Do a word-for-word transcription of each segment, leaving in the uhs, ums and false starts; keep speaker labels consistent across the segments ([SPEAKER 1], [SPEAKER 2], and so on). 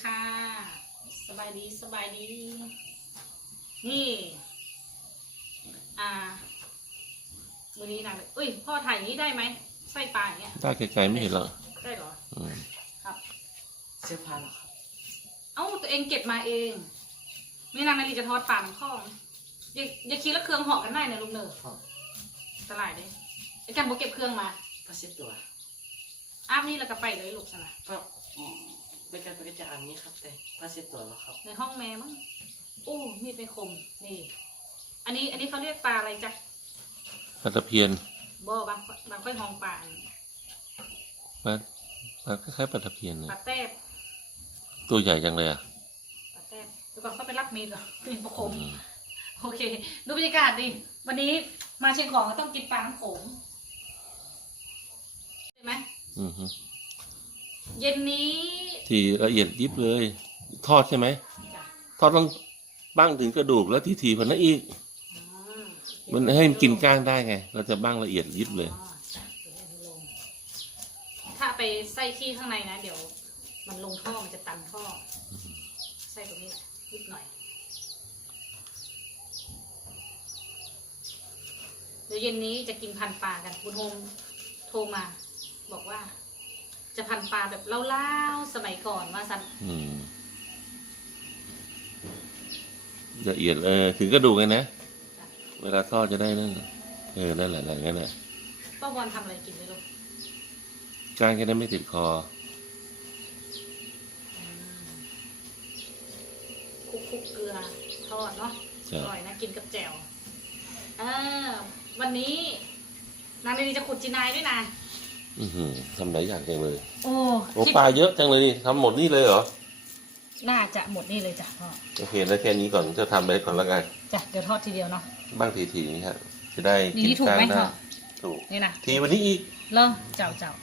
[SPEAKER 1] ค่ะสบายดีสบายดีนี่อ่ามือนี้นะเอ้ยพ่อถ่ายนี้ได้ไหมไส้ปลาอย่างเงี้ย
[SPEAKER 2] ถ้าไกลๆไม่เห็นหรอ
[SPEAKER 1] ได้เหรอครับ
[SPEAKER 3] เสื้อผ้าหรอครับ
[SPEAKER 1] เอ้าตัวเองเก็บมาเองนี่นางนาลีจะทอดปลาข้องอย่าอย่าคิดแล้วเครื่องเหาะกันได้นะลุงเนอร์ตลาดเลยไอ้กันบอกเก็บเครื่องมา
[SPEAKER 3] ก็เซ็ตตัว
[SPEAKER 1] อาบนี่แล้วก็ไปเลยลูกสนะ
[SPEAKER 3] ก็ไม่กันไปก็จะอันนี้ครับแต่ก็เซ็ตตัวแล้วครับ
[SPEAKER 1] ในห้องแม่มั้งโอ้มีดเป็นคมนี่อันนี้อันนี้เขาเรียกปลาอะไรจ๊ะ
[SPEAKER 2] ปลาตะเพียน
[SPEAKER 1] บ่บางบางค่อยห้องปลา
[SPEAKER 2] ปลาปลาคล้ายๆปลาตะเพียนเลย
[SPEAKER 1] ปลาแต้บ
[SPEAKER 2] ตัวใหญ่จังเลยอ่ะ
[SPEAKER 1] ปลาแต้บดูก่อนเขาไปรับมีดเหรอเป็นประคมโอเคดูบรรยากาศดิวันนี้มาเชียงของก็ต้องกินปลาน้ำโขงใช่ไหม
[SPEAKER 2] อือฮึ
[SPEAKER 1] เย็นนี้
[SPEAKER 2] ที่ละเอียดยิบเลยทอดใช่ไหมทอดต้องบ้างถึงกระดูกแล้วทีๆพันนั้นอีกมันให้มันกินก้างได้ไงเราจะบ้างละเอียดยิบเลย
[SPEAKER 1] ถ้าไปใส่ขี้ข้างในนะเดี๋ยวมันลงท่อมันจะตันท่อใส่ตรงนี้แหละนิดหน่อยเดี๋ยวเย็นนี้จะกินพันปลากันคุณโฮมโทรมาบอกว่าจะพันปลาแบบเล่าๆสมัยก่อนมาสัน
[SPEAKER 2] ละเอียดเออถึงกระดูกไงนะเวลาทอดจะได้นั่นเออนั่นแหละอะไรงั้นแหละ
[SPEAKER 1] ป้าบอลทำอะไรกินเลยลูก
[SPEAKER 2] ก้างจะได้ไม่ติดคอ
[SPEAKER 1] คุกคุกเกลือทอดเนาะอร่อยนะกินกับแจ่วเออวันนี้นางดีจะขุดจีนายด้วยนะ
[SPEAKER 2] อือหือทำหลายอย่างจังเลย
[SPEAKER 1] โอ้
[SPEAKER 2] โอ้ปลาเยอะจังเลยนี่ทำหมดนี่เลยเหรอ
[SPEAKER 1] น่าจะหมดนี่เลยจ้ะพ่อ
[SPEAKER 2] โอเคแล้วแค่นี้ก่อนจะทำไปก่อนแล้วกัน
[SPEAKER 1] จ้ะเดี๋ยวทอดทีเดียวเนาะ
[SPEAKER 2] บ้างทีๆนี่ครับจะได้กินก้างได้ถูก
[SPEAKER 1] นี่นะ
[SPEAKER 2] ทีวันนี้อีก
[SPEAKER 1] เริ่มเจ้าเจ้า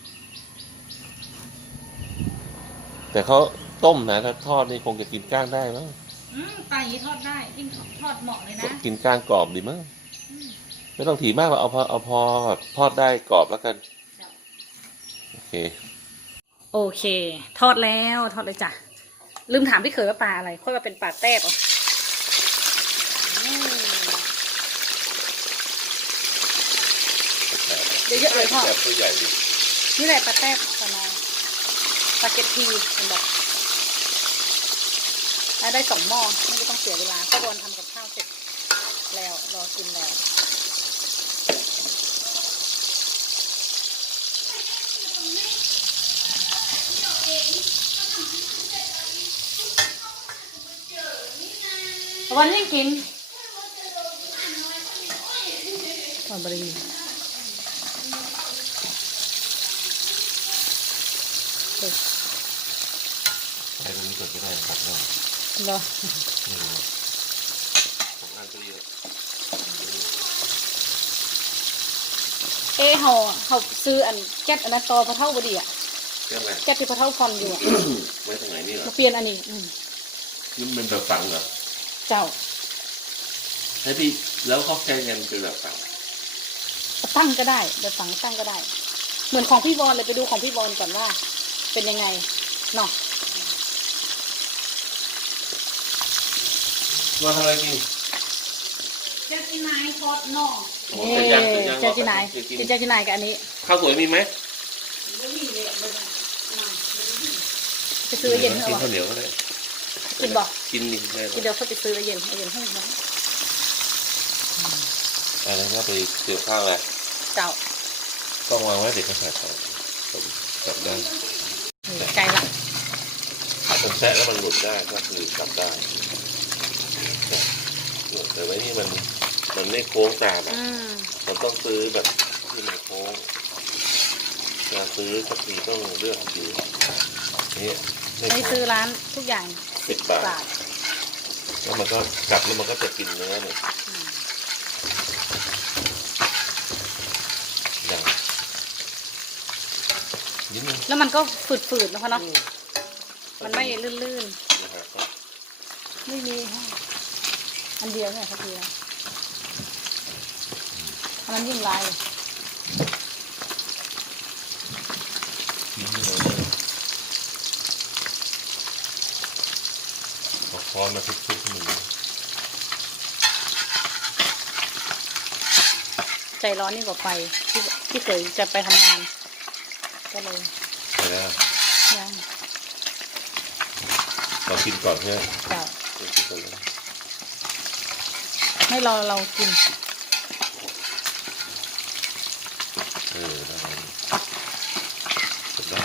[SPEAKER 2] แต่เขาต้มนะถ้าทอดนี่คงจะกินก้างได้มั้ง
[SPEAKER 1] อืมปลาอย่างนี้ทอดได้ยิ่งทอดเหมาะเลยนะ
[SPEAKER 2] กินก้างกรอบดีมั้งไม่ต้องถี่มากเราเอาพอเอาพอทอดได้กรอบแล้วกันโอเค
[SPEAKER 1] โอเคทอดแล้วทอดเลยจ้ะลืมถามพี่เขยว่าปลาอะไรค่อยมาเป็นปลาแต้บอ่ะเยอะๆเลยพ่อ
[SPEAKER 2] ตัวใหญ่ดิ
[SPEAKER 1] นี่แหละปลาแต้บปลาน้อยปลาเก็ตทีเป็นแบบได้สองหม้อไม่ต้องเสียเวลาก็โดนทำกับข้าวเสร็จแล้วรอกินแล้ววันนี้กินตอนบริ
[SPEAKER 2] ไอ้ตรงนี้กดไม่ได้ตัดได้
[SPEAKER 1] เหรอ
[SPEAKER 2] ผมอ่านตัวเอง
[SPEAKER 1] เอ้เขาเขาซื้ออันแก๊สอันนั้นต่อพระเท่าบดีอ่ะแก๊สที่พระเท่าฟอนอยู่อ่ะ
[SPEAKER 2] ไว้ตรงไหนนี่เหรอ
[SPEAKER 1] มาเปลี่ยนอันนี้
[SPEAKER 2] นี่มันแบบฝังเหรอ
[SPEAKER 1] เจ้า
[SPEAKER 2] ให้พี่แล้วเขาแค่เงินเป็นแบบฝัง
[SPEAKER 1] ตั้งก็ได้แบบฝังตั้งก็ได้เหมือนของพี่บอลเลยไปดูของพี่บอลก่อนว่าเป็นยังไงเนาะ
[SPEAKER 2] ว่าทำอะไรกิน
[SPEAKER 1] เจ้าจีนายทอดน่องเจ้าจีนายกินเจ้าจีนายกับอันนี้
[SPEAKER 2] ข้าวสวยมีไหม
[SPEAKER 1] ไปซื้อเย็นเหรอ
[SPEAKER 2] กินข้าวเหนียวก็ได้
[SPEAKER 1] กินบ่
[SPEAKER 2] กินนี่
[SPEAKER 1] กินเดี๋ยวเขาไปซื้อเย็นเย็นให้น้อง
[SPEAKER 2] อะไรก็ไปเกี่ยวข้าวเลย
[SPEAKER 1] เจ้า
[SPEAKER 2] ต้องวางไว้เด็กเขาใส่ของจับได้
[SPEAKER 1] ไกลละ
[SPEAKER 2] ผมแซะแล้วมันหลุดได้ก็คือจับได้แต่ไว้นี่มันมันไม่โค้งตามอ่ะมันต้องซื้อแบบที่มันโค้งจะซื้อสักทีต้องเลือกดูนี่
[SPEAKER 1] ไปซื้อร้านทุกอย่าง
[SPEAKER 2] สิบบาทแล้วมันก็กลับแล้วมันก็จะกินเนื้อเนี่ย
[SPEAKER 1] แล้วมันก็ฝืดๆนะพ่อเนาะมันไม่ลื่นๆไม่มีอันเดียวเนี่ยสักทีนะอันนั้นยิ่งลาย
[SPEAKER 2] เช้อนมาทุบๆให้มัน
[SPEAKER 1] ใจร้อนยิ่งกว่าไฟที่ที่เคยจะไปทำงานก็เลย
[SPEAKER 2] ไปแล้ว
[SPEAKER 1] ยัง
[SPEAKER 2] เรากินก่อนเพื่อน
[SPEAKER 1] เจ้า
[SPEAKER 2] เรากินก่อนเลย
[SPEAKER 1] ไม่รอเรากิน
[SPEAKER 2] เออได้เสร็จได้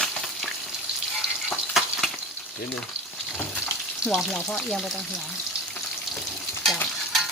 [SPEAKER 2] นิดนึง
[SPEAKER 1] หัวหัวเพราะเอียงไปตรงหัวเจ้า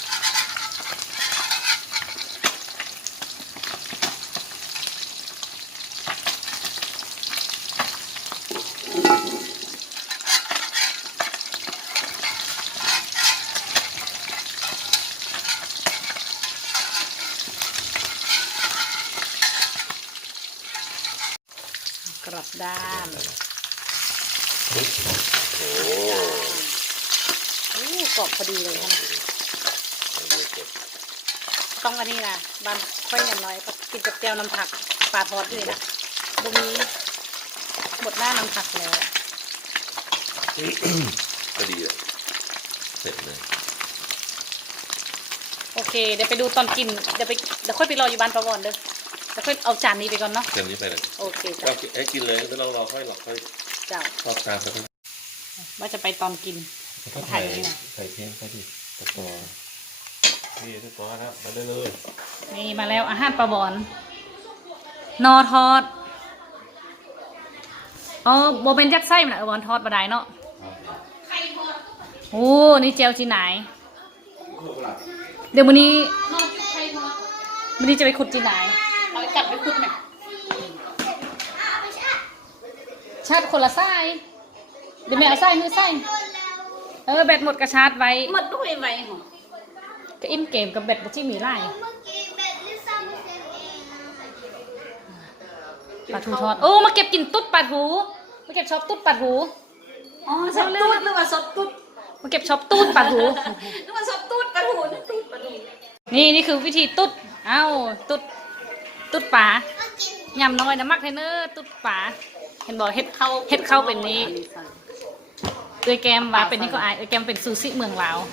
[SPEAKER 1] กลับด้าน
[SPEAKER 2] โอ้โห
[SPEAKER 1] โอ้กรอบพอดีเลยค่ะต้องอันนี้นะบานค่อยอย่างน้อยก็กินกับแก้วน้ำผักปลาทอดด้วยนะบะหมี่หมดหน้าน้ำผักแล้ว
[SPEAKER 2] ก็ดีเลยเสร็จเลย
[SPEAKER 1] โอเคเดี๋ยวไปดูตอนกินเดี๋ยวไปเดี๋ยวค่อยไปรออยู่บ้านประวรเด้อเดี๋ยวค่อยเอาจานนี้ไปก่อนเนาะ
[SPEAKER 2] เต็มนี้ไปเลย
[SPEAKER 1] โอเค
[SPEAKER 2] ก็
[SPEAKER 1] จ้ะ
[SPEAKER 2] ให้กินเลยไม่ต้องรอค่อยหรอกค่อย
[SPEAKER 1] เจ้า
[SPEAKER 2] ทอดตามไป
[SPEAKER 1] ว่าจะไปตอนกิน
[SPEAKER 2] ก็ถ่ายใส่เค้กไปดิตะกอนี่ตะกอครับมาได้เลย
[SPEAKER 1] นี่มาแล้วอาหารประวรนอทอดอ๋อโบเป็นยัดไส้มันอะวอนทอดบะไดเนาะโอ้นี่เจลจีไหนเดี๋ยววันนี้วันนี้จะไปขุดจีไหนเอาไปกัดไปขุดไหมชาร์จคนละไส้เดี๋ยวแม่เอาไส้มือไส้เออแบตหมดกระชาร์จไว้หมดด้วยไว้หรอก็อินเกมกับแบตที่มีไล่ปลาทูทอดโอ้มาเก็บกินตุ๊ดปลาทูมาเก็บชอบตุ๊ดปลาทูอ๋อชอบตุ๊ดหรือว่าชอบตุ๊ดมาเก็บชอบตุ๊ดปลาทูหรือว่าชอบตุ๊ดปลาทูนี่ตุ๊ดปลาทูนี่นี่คือวิธีตุ๊ดเอ้าตุ๊ดตุ๊ดปลายำน้อยนะมักเทนเนอร์ตุ๊ดปลาเห็นบอกเฮ็ดเข้าเฮ็ดเข้าเป็นนี้เอ้ยแกมว่าเป็นนี่ก็อายเอ้ยแกมเป็นซูชิเมืองลาว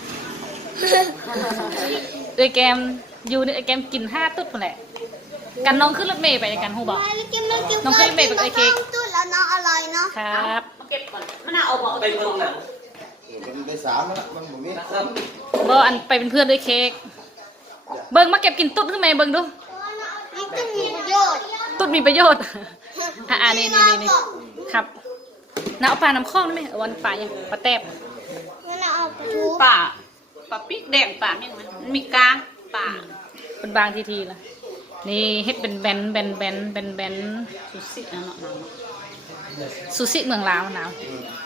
[SPEAKER 1] เอ้ยแกมอยู่ในเอ้ยแกมกินห้าตุ๊ดคนแหละกันน้องขึ้นรถเมล์ไปกันฮู้บอกน้องขึ้นรถเมล์ไปกับไอ้เค้ก
[SPEAKER 4] ตุ้ดแล้วเนาะอร่อยเนาะ
[SPEAKER 1] ครับ
[SPEAKER 3] เก็บก่อนมันน่าเอาบอกไปเมืองหนัง
[SPEAKER 5] มันไปสามแล้วมันบ่มี
[SPEAKER 3] นะครับ
[SPEAKER 1] บออันไปเป็นเพื่อนด้วยเค้กเบิ้งมาเก็บกินตุ๊ดขึ้นมาเบิ้งดู
[SPEAKER 4] มันจะมีประโยชน์
[SPEAKER 1] ตุ๊ดมีประโยชน์อ่าอ่านี่นี่นี่นี่ครับน้าเอาปลาน้ำข้องได้ไหมเอาวันปลายังปลาแตบ
[SPEAKER 4] งั้นเอาไปทู
[SPEAKER 6] ป่าป่าปิ๊กแดงป่าเนี่ยมันมีกลางป่า
[SPEAKER 1] เป็นบางทีทีละนี่เฮ็ดเป็นแบนแบนแบนแบนแบน
[SPEAKER 6] สุสิอ่ะเนาะเนาะ
[SPEAKER 1] ซูชิเมืองลาวหนาว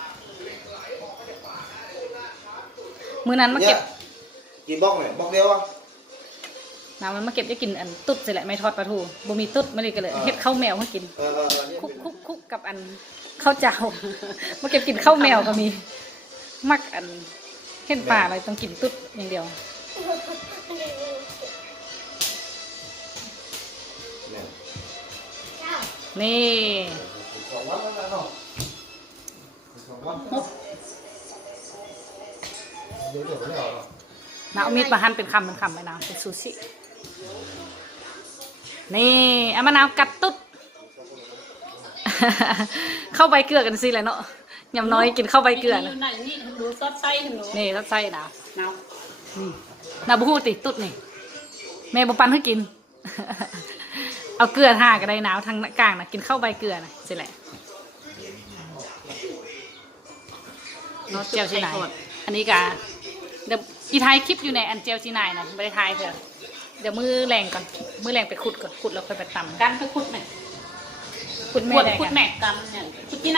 [SPEAKER 1] มื้อนั้นมา
[SPEAKER 5] เนี่
[SPEAKER 1] เก็
[SPEAKER 5] ย
[SPEAKER 1] บ
[SPEAKER 5] กี่บล็อกเนี่ยบล็อกเดียวอ่ะ
[SPEAKER 1] น้ำมันมาเก็บได้กินอันตุ๊ดสิแหละไม่ทอดปลาทูบ่มีตุ๊ดมาเลยก็เลยเฮ็ดข้าวแมวมากิน
[SPEAKER 5] เออเออเออ
[SPEAKER 1] คุกคุกคุกกับอันข้าวเจ้า มาเก็บกินข้าวแมวก็มี มักอันเห็นป่าอะไรต้องกินตุ๊ดอย่างเดียว
[SPEAKER 5] เนี่ย
[SPEAKER 1] นี่
[SPEAKER 5] สองวันแล้วนะเนาะสองวันเดี๋ยวเดี๋ยวไม่เอาหรอก
[SPEAKER 1] น้าเอามีดมาหั่นเป็นคำเป็นคำไปนะเป็นซูชินี่เอามะนาวกัดตุ๊ด เข้าใบเกลือกันสิแหละเนาะยำน้อยกินข้าวใบเกลือ
[SPEAKER 6] อ
[SPEAKER 1] นะ
[SPEAKER 6] ยู่ไหนนี่ดูซอสไส้ขนม
[SPEAKER 1] นี่ทัดไส้ดาว
[SPEAKER 6] เนาะ
[SPEAKER 1] ดาวบุหูติตุ๊ดนี่แม่บปันให้กิน เอาเกลือทาก็ได้หนาวทางกลางนะกินข้าวใบเกลือนะสิแหละเนาะเจียวที่ไหนอันนี้กะเดี๋ยวอีไทยคลิปอยู่ในอันเจียวที่ไหนนะไม่ได้ทายเถอะเดี๋ยวมือแรงก่อนมือแรงไปขุดก่อนขุดแล้วค่อยไปตำ
[SPEAKER 6] กันไปขุดแม่
[SPEAKER 1] ขุด
[SPEAKER 6] ข
[SPEAKER 1] แม่
[SPEAKER 6] วด
[SPEAKER 1] แรง
[SPEAKER 6] ขุด
[SPEAKER 1] กัน
[SPEAKER 6] แม่กันเนี่ยขุดที่ไหน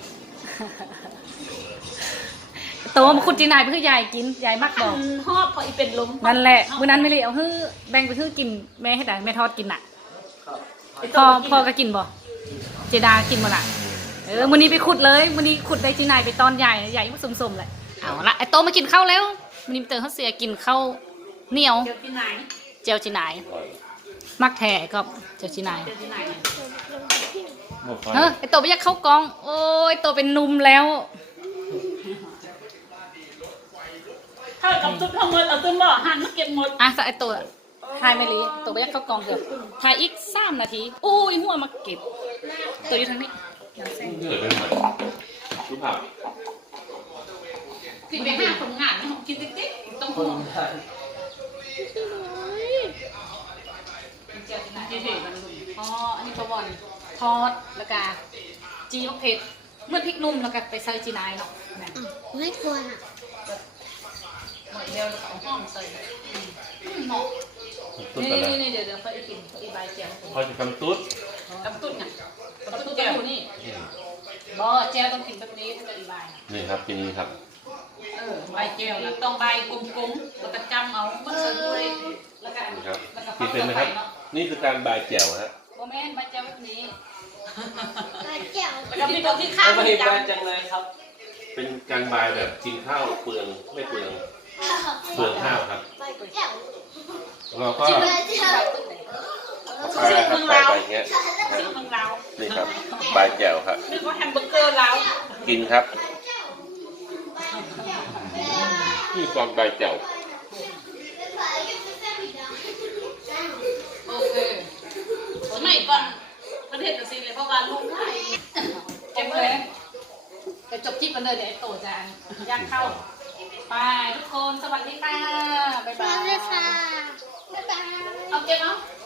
[SPEAKER 1] โตมาขุดจีนายไปคือยายกินยายมักบอก
[SPEAKER 6] หอบพออีเป็นลม
[SPEAKER 1] นั่นแหละมื้อนั้นไม่เลยเอาฮื้อแบ่งไปฮื้อกินแม่ให้ได้แม่ทอดกินน่ะพอพอก็กินบ่เจดากินบ่ล่ะเออมื้อนี้ไปขุดเลยมื้อนี้ขุดได้จีนายไปตอนใหญ่ใหญ่มันสมๆเลยเอาละไอ้โตมากินข้าวแล้วมื้อนี้เติมข้าวเสียกินข้าวเหนียว
[SPEAKER 6] เจอที่ไหน
[SPEAKER 1] เจียวจีนายมักแท้ก็เจียวจีนาย
[SPEAKER 6] เจอที่ไหน
[SPEAKER 2] หมดไฟ
[SPEAKER 1] เออไอ้โตไปยักเข้ากองโอ้ยโตเป็นหนุ่มแล้ว
[SPEAKER 6] เข้ากับตุ๊ดทั้งหมดเอาตุ้มบ่อหั่นมาเก็บหมด
[SPEAKER 1] อ่ะสักไอตัวทายไม่ลีตัวไปยักเข้ากองเกือบทายอีกสามนาทีโอ้ยหัวมาเก็บ ตัวอยู่ทางนี้เดี๋ยวเส้น
[SPEAKER 2] เกิดไปใหม่รู้ผัก
[SPEAKER 6] กินไปห้าคนงานนี่กินติ๊กติ๊กต้องห่วงที่เห็นมันลุม
[SPEAKER 1] อ๋ออันนี้ปลาบอนทอดแล้วก็จีมะเผ็ดเมื่อพริกนุ่มแล้วก็ไปใส่จีนายเนาะนะ
[SPEAKER 4] ไม่ควรอ่ะ
[SPEAKER 6] หมดเดียวเอาห้องใส่
[SPEAKER 1] อืมเหมาะ
[SPEAKER 2] ตุ๊ด
[SPEAKER 1] นี่
[SPEAKER 2] อะไร
[SPEAKER 1] นี่นี่เดี๋ยวเดี๋ยวเขาอีกกินเขาอีกใบเจียว
[SPEAKER 2] พอจะทำตุ๊ด
[SPEAKER 6] กับตุ๊ดเนี่ย
[SPEAKER 1] กับตุ๊กแก้วนี่บ่เจียวต้องกินแบบนี้ถ้าจะอีกใบ
[SPEAKER 2] นี่ครับทีนี้ครับ
[SPEAKER 6] เออใบเจลนะต้องใบกลมๆแล้วก็จำเอามันเสร็จเลย
[SPEAKER 1] แล้วก็
[SPEAKER 2] นี่ครับ
[SPEAKER 1] แล้วก็
[SPEAKER 2] กินเป็นไหมครับ
[SPEAKER 1] เนาะ
[SPEAKER 2] นี่คือการบายแจ่วฮะ
[SPEAKER 1] โมแม่นใบเจียวแบบนี้
[SPEAKER 4] แก้ว
[SPEAKER 6] แล้วก็มีตัวที่ข้าง
[SPEAKER 3] เอาไป
[SPEAKER 6] จ
[SPEAKER 3] ได้จังเลยครับ
[SPEAKER 2] เป็นการบายแบบกินข้าวเปลืองไม่เปลืองเปลืองข้าวครับ
[SPEAKER 4] แก้ว
[SPEAKER 2] เราก็
[SPEAKER 4] แก้ว
[SPEAKER 2] ใส่ครับใส่ไปอย่างเงี้ย
[SPEAKER 6] ำซึ่งของเรา
[SPEAKER 2] นี่ครับบายแจ่วครับ
[SPEAKER 6] นึกว่าแฮมเบอร์เกอร์เรา
[SPEAKER 2] กินครับนี่ตอนบายแจ่ว
[SPEAKER 6] โอเคสมัยก่อนประเทศจะซีเลยเพราะว่าลูกไทย
[SPEAKER 1] เจ็บเลยไปจบที่กันเลยเดี๋ยวไอ้โตจานย่างเข้าไปทุกคนสวัสดีค่ะบ๊าย
[SPEAKER 4] ส
[SPEAKER 1] บา
[SPEAKER 4] วั
[SPEAKER 1] ย
[SPEAKER 4] สดีค่ะบ๊ายบาย
[SPEAKER 1] เอาเก็บเอา
[SPEAKER 4] บ